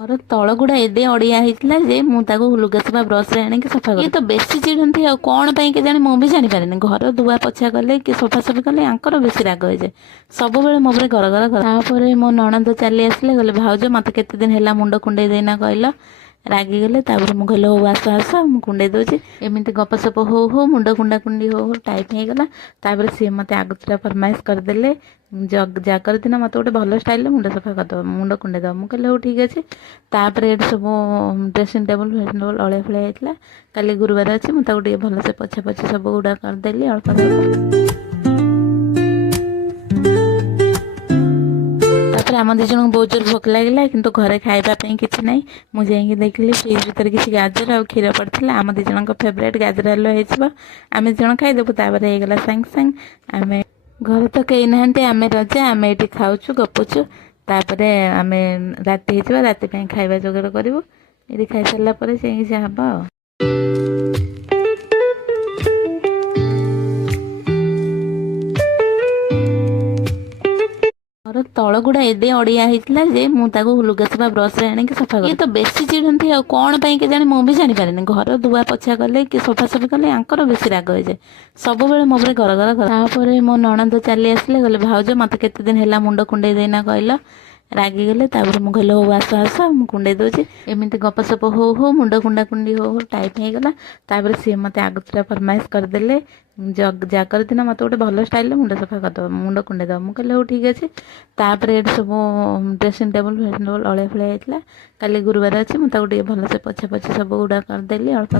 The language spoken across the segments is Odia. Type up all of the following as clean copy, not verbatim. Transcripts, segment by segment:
ମୋର ତଳ ଗୁଡ଼ା ଏତେ ଅଡ଼ିଆ ହେଇଥିଲା ଯେ ମୁଁ ତାକୁ ଲୁଗା ସଫା ବ୍ରସ୍ରେ ଆଣିକି ସଫା କଲି। ଇଏ ତ ବେଶୀ ଚିଡ଼ନ୍ତି ଆଉ କ'ଣ ପାଇଁ କେଜାଣି ମୁଁ ବି ଜାଣିପାରେନି। ଘର ଧୁଆ ପୋଛା କଲେ କି ସଫାସଫି କଲେ ଆଙ୍କର ବେଶୀ ରାଗ ହେଇଯାଏ, ସବୁବେଳେ ମୋ ଉପରେ ଗର ଗର ଗର। ତାପରେ ମୋ ନଣନ୍ଦ ଚାଲି ଆସିଲେ, କହିଲେ ଭାଉଜ ମୋତେ କେତେ ଦିନ ହେଲା ମୁଣ୍ଡ କୁଣ୍ଡେଇ ଦେଇନା କହିଲ। ରାଗିଗଲେ। ତାପରେ ମୁଁ କହିଲି ହଉ ଆସ ଆସ ମୁଁ କୁଣ୍ଡେଇ ଦେଉଛି। ଏମିତି ଗପସପ ହଉ ହଉ ମୁଣ୍ଡ କୁଣ୍ଡା କୁଣ୍ଡି ହଉ ହଉ ଟାଇମ୍ ହେଇଗଲା। ତାପରେ ସିଏ ମୋତେ ଆଗତୁରା ଫରମାଇଶ କରିଦେଲେ, ଜାଗର ଦିନ ମୋତେ ଗୋଟେ ଭଲ ଷ୍ଟାଇଲରେ ମୁଣ୍ଡ ସଫା କରିଦେବ, ମୁଣ୍ଡ କୁଣ୍ଡେଇ ଦେବ। ମୁଁ କହିଲି ହଉ ଠିକ୍ ଅଛି। ତାପରେ ଏଠି ସବୁ ଡ୍ରେସିଂ ଟେବୁଲ୍ ଫେସିଂ ଟେବୁଲ୍ ଅଳିଆ ଫଳିଆ ହେଇଥିଲା। କାଲି ଗୁରୁବାର ଅଛି, ମୁଁ ତାକୁ ଟିକେ ଭଲସେ ପୋଛା ପୋଛି ସବୁ ଗୁଡ଼ା କରିଦେଲି ଅଳ୍ପ ତାପରେ ଆମ ଦି ଜଣଙ୍କୁ ବହୁତ ଜୋର ଭୋକ ଲାଗିଲା, କିନ୍ତୁ ଘରେ ଖାଇବା ପାଇଁ କିଛି ନାହିଁ। ମୁଁ ଯାଇକି ଦେଖିଲି ଫ୍ରିଜ୍ ଭିତରେ କିଛି ଗାଜର ଆଉ କ୍ଷୀର ପଡ଼ିଥିଲା। ଆମ ଦି ଜଣଙ୍କ ଫେଭରାଇଟ୍ ଗାଜର ହାଲୁଆ ହେଇଯିବ, ଆମେ ଦି ଜଣ ଖାଇଦେବୁ। ତାପରେ ହେଇଗଲା ସାଙ୍ଗେ ସାଙ୍ଗେ ଆମେ ଘରେ ତ କେହି ନାହାନ୍ତି, ଆମେ ରଜା, ଆମେ ଏଠି ଖାଉଛୁ ଗପୁଛୁ। ତାପରେ ଆମେ ରାତି ହେଇଯିବ, ରାତି ପାଇଁ ଖାଇବା ଯୋଗାଡ଼ କରିବୁ। ଏଠି ଖାଇସାରିଲା ପରେ ଯାଇକି ଯାହା ହବ ଆଉ। ମୋର ତଳ ଗୁଡ଼ା ଏତେ ଅଡ଼ିଆ ହେଇଥିଲା ଯେ ମୁଁ ତାକୁ ଲୁଗା ସଫା ବ୍ରସ୍ରେ ଆଣିକି ସଫା କଲି। ଇଏ ତ ବେଶୀ ଚିଡ଼ନ୍ତି ଆଉ କ'ଣ ପାଇଁ କେଜାଣି ମୁଁ ବି ଜାଣିପାରେନି। ଘର ଧୁଆ ପୋଛା କଲେ କି ସଫାସଫି କଲେ ଆଙ୍କର ବେଶୀ ରାଗ ହେଇଯାଏ, ସବୁବେଳେ ମୋ ଉପରେ ଗର ଗର ଗର। ତାପରେ ମୋ ନଣନ୍ଦ ଚାଲି ଆସିଲେ, କହିଲେ ଭାଉଜ ମୋତେ କେତେ ଦିନ ହେଲା ମୁଣ୍ଡ କୁଣ୍ଡେଇ ଦେଇନା କହିଲ। ରାଗିଗଲେ। ତାପରେ ମୁଁ କହିଲି ହଉ ଆସ ଆସ ମୁଁ କୁଣ୍ଡେଇ ଦେଉଛି। ଏମିତି ଗପସପ ହଉ ହଉ ମୁଣ୍ଡ କୁଣ୍ଡା କୁଣ୍ଡି ହଉ ହଉ ଟାଇମ୍ ହେଇଗଲା। ତାପରେ ସିଏ ମୋତେ ଆଗତୁରା ଫରମାଇଶ କରିଦେଲେ, ଜାଗର ଦିନ ମୋତେ ଗୋଟେ ଭଲ ଷ୍ଟାଇଲରେ ମୁଣ୍ଡ ସଫା କରିଦେବ, ମୁଣ୍ଡ କୁଣ୍ଡେଇ ଦେବ। ମୁଁ କହିଲି ହଉ ଠିକ୍ ଅଛି। ତାପରେ ଏଠି ସବୁ ଡ୍ରେସିଂ ଟେବୁଲ୍ ଫେସିଂ ଟେବୁଲ୍ ଅଳିଆ ଫଳିଆ ହେଇଥିଲା। କାଲି ଗୁରୁବାର ଅଛି, ମୁଁ ତାକୁ ଟିକେ ଭଲସେ ପୋଛା ପୋଛି ସବୁ ଗୁଡ଼ା କରିଦେଲି ଅଳ୍ପ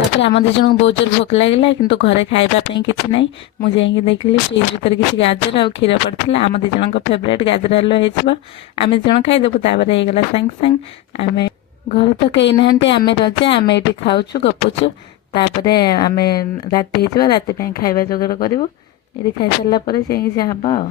ତାପରେ ଆମ ଦି ଜଣଙ୍କୁ ବହୁତ ଜୋର ଭୋକ ଲାଗିଲା, କିନ୍ତୁ ଘରେ ଖାଇବା ପାଇଁ କିଛି ନାହିଁ। ମୁଁ ଯାଇକି ଦେଖିଲି ଫ୍ରିଜ୍ ଭିତରେ କିଛି ଗାଜର ଆଉ କ୍ଷୀର ପଡ଼ିଥିଲା। ଆମ ଦି ଜଣଙ୍କ ଫେଭରାଇଟ୍ ଗାଜର ହାଲୁଆ ହେଇଯିବ, ଆମେ ଦି ଜଣ ଖାଇଦେବୁ। ତାପରେ ହେଇଗଲା ସାଙ୍ଗେ ସାଙ୍ଗେ ଆମେ ଘରେ ତ କେହି ନାହାନ୍ତି, ଆମେ ରଜା, ଆମେ ଏଠି ଖାଉଛୁ ଗପୁଛୁ। ତାପରେ ଆମେ ରାତି ହେଇଯିବ, ରାତି ପାଇଁ ଖାଇବା ଯୋଗାଡ଼ କରିବୁ। ଏଠି ଖାଇସାରିଲା ପରେ ଯାଇକି ଯାହା ହବ ଆଉ।